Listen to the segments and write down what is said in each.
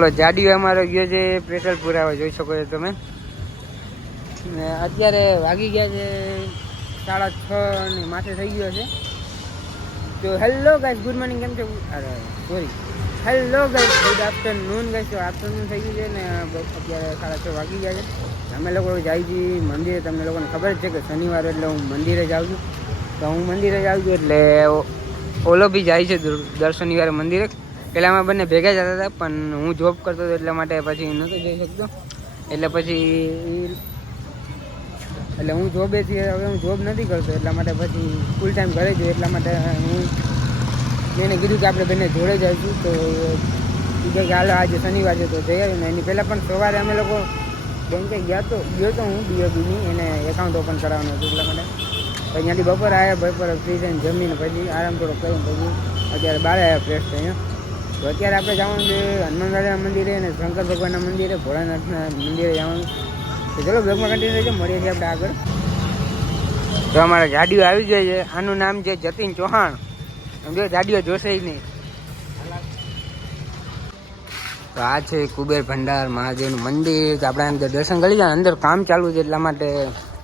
ઓલો જાડિયો અમારો ગયો છે પેટ્રોલ પુરાવા, જોઈ શકો છો તમે. ને અત્યારે વાગી ગયા છે 6:30 ને માથે થઈ ગયો છે. તો હેલો ગાઈસ, ગુડ મોર્નિંગ, કેમ છો? અરે sorry, hello guys, good afternoon guys. તો આફ્ટરનૂન થઈ ગયું છે ને અત્યારે 6:30 વાગી ગયા છે. અમે લોકો જાય છીએ મંદિરે. તમને લોકોને ખબર જ છે કે શનિવાર એટલે હું મંદિરે જાઉં છું. તો હું મંદિરે જાઉં છું એટલે ઓલો બી જાય છે દર શનિવારે મંદિરે. પહેલાં અમે બંને ભેગા જતા હતા, પણ હું જોબ કરતો હતો એટલા માટે પછી નહોતો જઈ શકતો. એટલે પછી હું જોબેથી હવે હું જોબ નથી કરતો એટલા માટે પછી ફૂલ ટાઈમ ઘરે છું. એટલા માટે હું એને કીધું કે આપણે બંને જોડે જઈશું. તો એ કે હાલો આજે શનિવાર છે તો જઈ આવ્યું ને. એની પહેલાં પણ સવારે અમે લોકો બેંકે ગયો તો હું BOBની એને એકાઉન્ટ ઓપન કરાવવાનું હતું એટલા માટે. પછી ત્યાંથી બપોર આવ્યા, બપોર ફ્રી થઈને જમીને પછી આરામ થોડો કરીને પછી અત્યારે બહાર આવ્યા ફ્રેશ થઈને. તો અત્યારે આપણે જવાનું છે હનુમાન દાદાના મંદિરે અને શંકર ભગવાનના મંદિરે, ભોળાનાથના મંદિરે જવાનું. તો ચલો બ્લોગમાં કન્ટિન્યુ રહેજો, મળીએ છીએ આપણે આગળ. તો અમારા જાડિયો આવી જાય છે. આનું નામ છે જતીન ચૌહાણ. સમજો, જાડિયો જોશે નહીં. તો આ છે કુબેર ભંડાર મહાદેવનું મંદિર. તો આપણે અંદર દર્શન કરી જાય. અંદર કામ ચાલુ છે એટલા માટે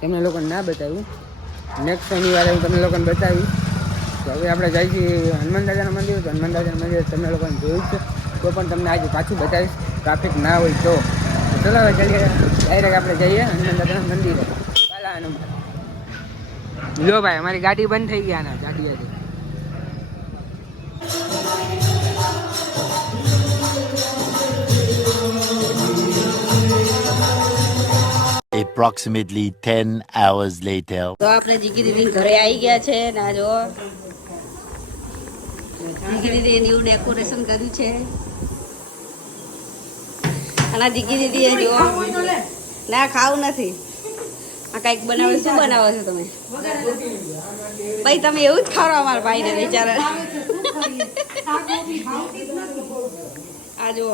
તમને લોકોને ના બતાવ્યું. નેક્સ્ટ શનિવારે હું તમને લોકોને બતાવી. તો હવે આપણે જઈએ છીએ હનુમાન દાદાના મંદિર. તો હનુમાન દાદાના મંદિર તમને લોકોને જોયું છે તો પણ તમને આજે પાછું બતાવીશ, ટ્રાફિક ના હોય તો. ચલો હવે ચાલીએ, ડાયરેક્ટ આપણે જઈએ હનુમાન દાદાના મંદિરે. ચાલો હનુમાન. લો ભાઈ, અમારી ગાડી બંધ થઈ ગયા ના ગાડીઓથી. Approximately 10 hours later. તો આપણે જીગી દીદી ઘરે આવી ગયા છે ને આ જો જીગી દીદી એવું ડેકોરેશન કર્યું છે. અને જીગી દીદી જો ના ખાવું નથી. આ કઈક બનાવે, શું બનાવો છો તમે? ભાઈ તમે એવું જ ખાવ અમારા ભાઈને બિચારા. આ જો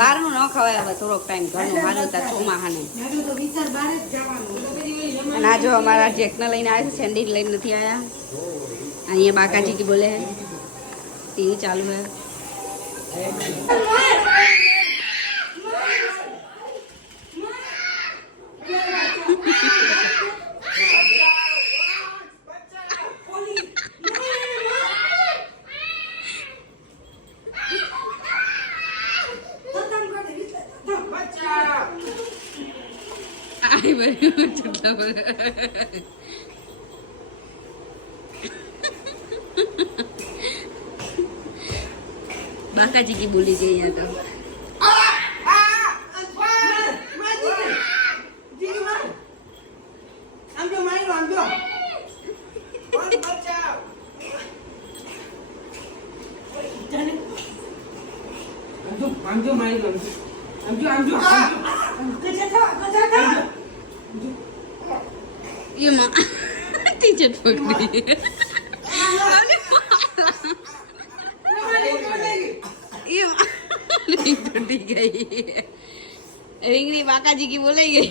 બહારનું ન ખવાય હવે થોડોક ટાઈમ, ઘરનું હાલું હતા ચોમાહાને. અને આ જો અમારા જેકને લઈને આવ્યા છે, સેન્ડી લઈને નથી આવ્યા. અહીંયા બાકાજી કી બોલે ટીવી ચાલુ હે. બાકાજી કી બોલી છે અહીંયા તો. એમાં ટીચર પકડી टूटी गई रिंगरी बाकाजी की बोले गई.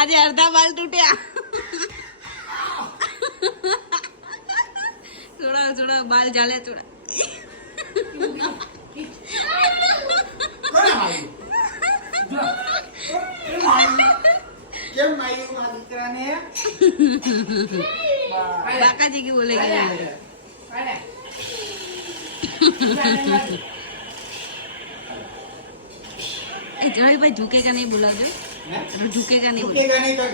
आज अर्धा बाल टूटा. थोड़ा थोड़ा बाल जाले थोड़ा. बाकाजी की बोलेगी. जय भाई झुकेगा नहीं बोला जो. झुकेगा नहीं, झुकेगा नहीं तो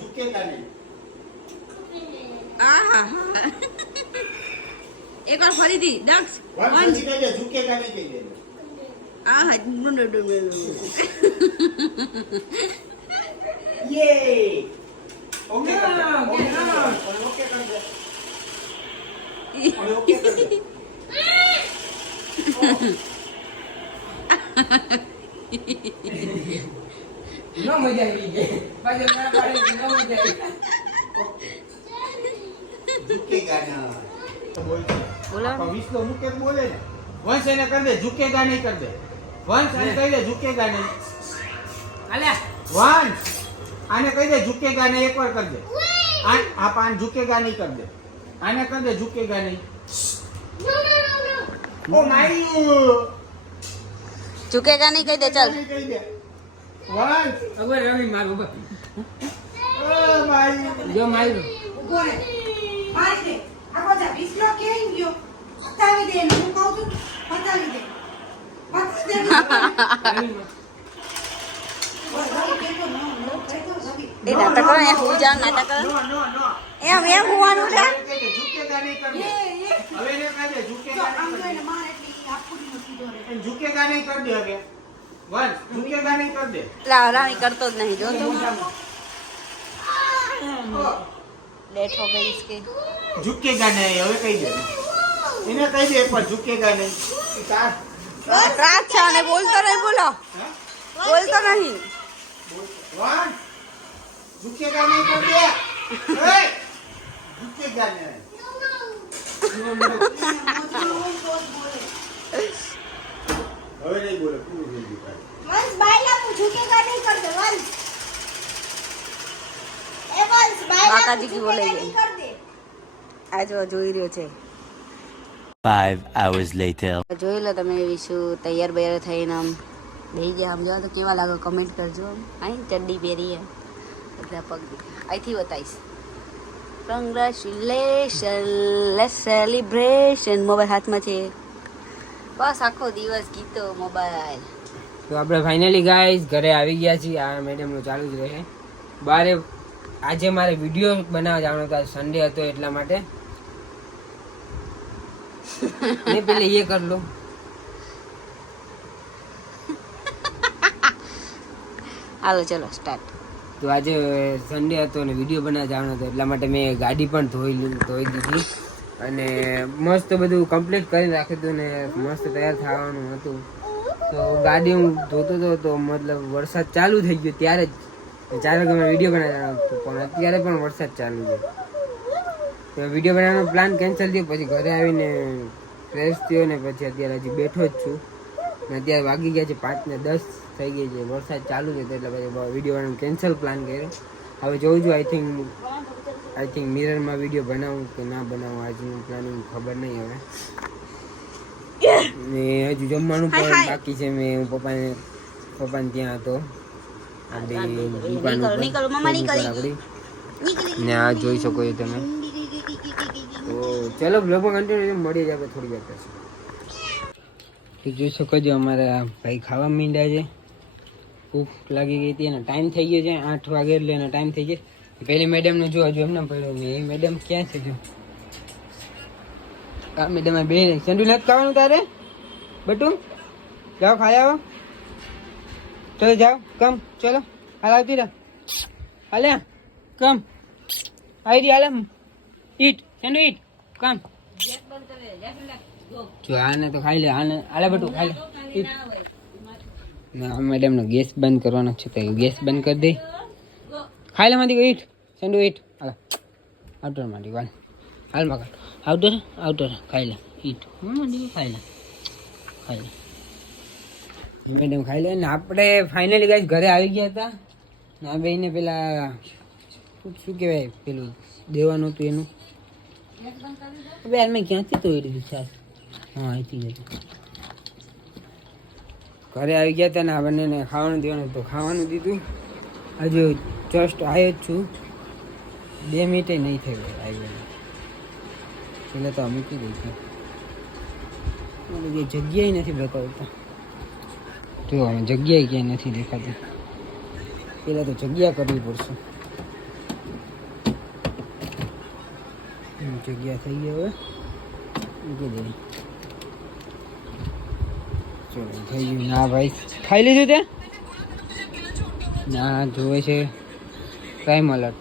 झुकेगा नहीं. एक बार फरी थी डक्स वन झुकेगा नहीं कहिए. ये ओके कर दे, ओके कर दे, ओके कर दे. No मजा आएगी बाजू में गाड़ी no मजा आएगी. झुकेगा ना बोला विश लो मुके बोले ना वंश એને कर दे झुकेगा नहीं कर दे वंश એને કહી દે झुकेगा नहीं. અલ્યા વન આને કહી દે ઝુકેગા નહીં એકવાર કરી દે આ પાન ઝુકેગા નહીં કરી દે આને કરી દે ઝુકેગા નહીં ઓ માયુ ઝુકેગા નહીં કહી દે ચાલ કહી દે વન અગર રમી માર ઉભા ઓ માયુ જો માયુ ઉભો રે મારી દે આખો જા વિસલો કેમ ગયો પતાવી દે હું કહું છું પતાવી દે એ નાટક કરો એ હું જાણ નાટક કરો નો નો નો એમ હોવાનું છે ઝુકેગા નહીં કરી દે હવે એને કહી દે ઝુકેગા નહીં કરી દે ઝુકેગા નહીં કરી દે હવે વન ઝુકેગા નહીં કરી દે એટલે હરામી કરતો જ નહીં જો તું લેટ હો ગઈ इसके ઝુકેગા નહીં હવે કહી દે એને કહી દે એકવાર ઝુકેગા નહીં ત્રાસ છે અને બોલતો નહીં બોલો બોલતો નહીં વન ઝુકેગા નહીં કરી દે એ ઝુકેગા નહીં હવે નહીં બોલે પૂરું થઈ ગયું વંશ બાયલા હું ઝુકેગા નહીં કર દે વંશ એ વંશ બાયલા કાકાજી કી બોલે છે કર દે આ જો જોઈ રહ્યો છે 5 hours later. જોઈ લો તમે વિશુ તૈયાર બૈયાર થઈને આમ બેસી ગયા સમજાવો તો કેવા લાગે કમેન્ટ કરજો અહીં ચડ્ડી પહેરી બધા પગ અહીંથી બતાવીશ કોંગ્રેચ્યુલેશન લેટ્સ સેલિબ્રેશન મોબાઈલ હાથમાં છે બસ આખો દિવસ ગીતો મોબાઈલ તો આપણે ફાઇનલી ગાઈસ ઘરે આવી ગયા છીએ આ મેડમનું ચાલુ જ રહે બારે આજે મારે વિડીયો બનાવવા જવાનો હતો સન્ડે હતો એટલા માટે मैं पहले ये कर लो હાલો ચલો સ્ટાર્ટ તો આજે સન્ડે હતો ને વિડીયો બનાવવા જવાનો હતો એટલા માટે મેં ગાડી પણ ધોઈ દીધી અને મસ્ત બધું કમ્પ્લીટ કરી રાખ્યું હતું ને મસ્ત તૈયાર થવાનું હતું તો ગાડી હું ધોતો હતો તો મતલબ વરસાદ ચાલુ થઈ ગયો ત્યારે જ 4 વાગે મેં વિડીયો બનાવવાનો હતો પણ અત્યારે પણ વરસાદ ચાલુ છે તો વિડીયો બનાવવાનો પ્લાન કેન્સલ થયો પછી ઘરે આવીને ફ્રેશ થયો ને પછી અત્યારે હજી બેઠો જ છું ને અત્યારે વાગી ગયા છે 5 ને 10 થઈ ગઈ છે વરસાદ ચાલુ છે એટલે પછી વિડીયો બનાવવાનો કેન્સલ પ્લાન કર્યો હવે જોઉં છું આઈ થિંક મિરરમાં વિડીયો બનાવું કે ના બનાવું આજનું પ્લાનિંગ ખબર નહીં હવે ને હજુ જમવાનું પણ બાકી છે મેં પપ્પાને ત્યાં હતો આપણી દુકાન ઉપર ને આ જોઈ શકો છો તમે તો ચલો બ્લોગમાં કન્ટિન્યુ મળી જાય થોડી વાર પછી જોઈ શકો છો અમારે આ ભાઈ ખાવા માંડ્યા છે ભૂખ લાગી ગઈ હતી અને ટાઈમ થઈ ગયો છે 8 વાગે એટલે એનો ટાઈમ થઈ ગયો પેલી મેડમનું જો હજુ એમને પડ્યો ને એ મેડમ ક્યાં છે જો આ મેડમ બે સંડુ નથી ખાવાનું તારે બટુ જાઓ ખાઈ આવો ચલો જાઓ કમ ચલો હાલ આવતી રહે હાલે કમ આવી હાલે ઈટ સંડુ ઈટ કમ જો આને તો ખાઈ લે આને હાલે બટુ ખાઈ લે ઈટ ના મેડમનો ગેસ બંધ કરવાનો છે તો ગેસ બંધ કરી દે ખાઈ લે માંથી ઈટ સંડુ ઈટ હાલ આઉટર માંથી વાલ હાલ મગર આઉટર ખાઈ લે ઈટ ખાઈ લે મેડમ ખાઈ લે ને આપણે ફાઇનલી ગાઈસ ઘરે આવી ગયા હતા ને આ બેને પેલા શું કહેવાય પેલું દેવાનું હતું એનું હવે યાર મેં ક્યાંથી તો એ સાસ હા અહીંથી ગયું ઘરે આવી ગયા હતા ને આ બંનેને ખાવાનું દેવાનું તો ખાવાનું દીધું હજુ જસ્ટ આવ્યો જ છું 2 મિનિટે નહીં થઈ ગયો આવી પેલા તો મૂકી દઈ છે જગ્યાએ નથી બતાવતા જો જગ્યાએ ક્યાંય નથી દેખાતી પેલા તો જગ્યા કરવી પડશે જગ્યા થઈ ગઈ હવે મૂકી દે ચલો થઈ ગયું ના ભાઈ ખાઈ લીધું તે ના જોવે છે ટાઈમ અલર્ટ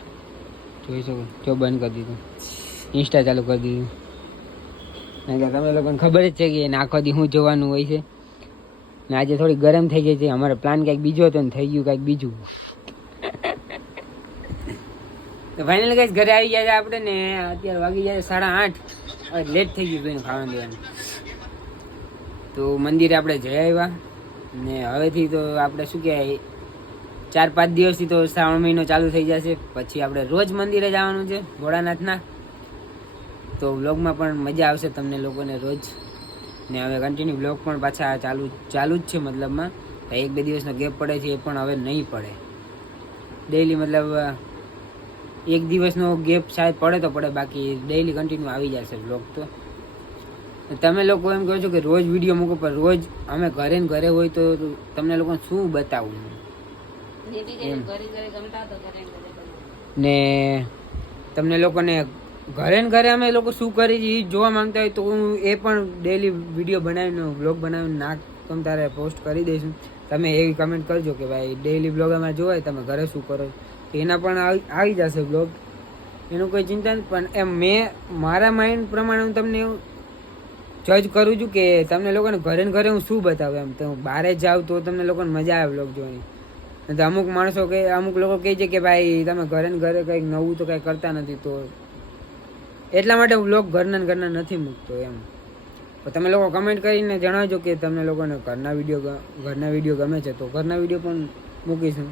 જોઈ શકો જો બંધ કરી દીધું ઇન્સ્ટા ચાલુ કરી દીધું કારણ કે તમે લોકોને ખબર જ છે કે એને આખો દી શું જોવાનું હોય છે ને આજે થોડી ગરમ થઈ ગઈ છે અમારો પ્લાન કંઈક બીજો હતો ને થઈ ગયું કંઈક બીજું તો ફાઇનલ ગાઈસ ઘરે આવી ગયા છે આપણે ને અત્યારે વાગી જાય 8:30 હવે લેટ થઈ ગયું બેન ખાવાનું દેવાનું તો મંદિરે આપણે જઈ આવ્યા ને હવેથી તો આપણે શું કહેવાય 4-5 દિવસથી તો શ્રાવણ મહિનો ચાલુ થઈ જશે. પછી આપણે રોજ મંદિરે જવાનું છે ભોળાનાથના. તો વ્લોગમાં પણ મજા આવશે તમને લોકોને રોજ. ને હવે કન્ટિન્યુ વ્લોગ પણ પાછા ચાલુ જ છે. મતલબમાં 1-2 દિવસનો ગેપ પડે છે, એ પણ હવે નહીં પડે. ડેઈલી મતલબ 1 દિવસનો ગેપ શાયદ પડે તો પડે, બાકી ડેઈલી કન્ટિન્યુ આવી જશે વ્લોગ. તો તમે લોકો એમ કહો છો કે રોજ વિડીયો મૂકો, પણ રોજ અમે ઘરે ને ઘરે હોય તો તમને લોકોને શું બતાવું ને તમને લોકોને ઘરે ને ઘરે અમે લોકો શું કરી એ જોવા માંગતા હોય તો હું એ પણ ડેઈલી વિડીયો બનાવીને વ્લોગ બનાવીને ના તમ તારે પોસ્ટ કરી દઈશું. તમે એવી કમેન્ટ કરજો કે ભાઈ ડેઈલી વ્લોગ અમારે જોવાય, તમે ઘરે શું કરો, એના પણ આવી જશે વ્લોગ, એનું કોઈ ચિંતા નથી. પણ એમ મેં મારા માઇન્ડ પ્રમાણે હું તમને જજ કરું છું કે તમને લોકોને ઘરે ને ઘરે હું શું બતાવું. એમ તો બહાર જાઉં તો તમને લોકોને મજા આવે વ્લોગ જોવાની. તો અમુક માણસો કે અમુક લોકો કહે છે કે ભાઈ તમે ઘરે ને ઘરે કંઈક નવું તો કંઈ કરતા નથી, તો એટલા માટે વ્લોગ ઘરના નથી મૂકતો એમ. તો તમે લોકો કમેન્ટ કરીને જણાવજો કે તમને લોકોને ઘરના વિડીયો ગમે છે, તો ઘરના વિડીયો પણ મૂકીશું.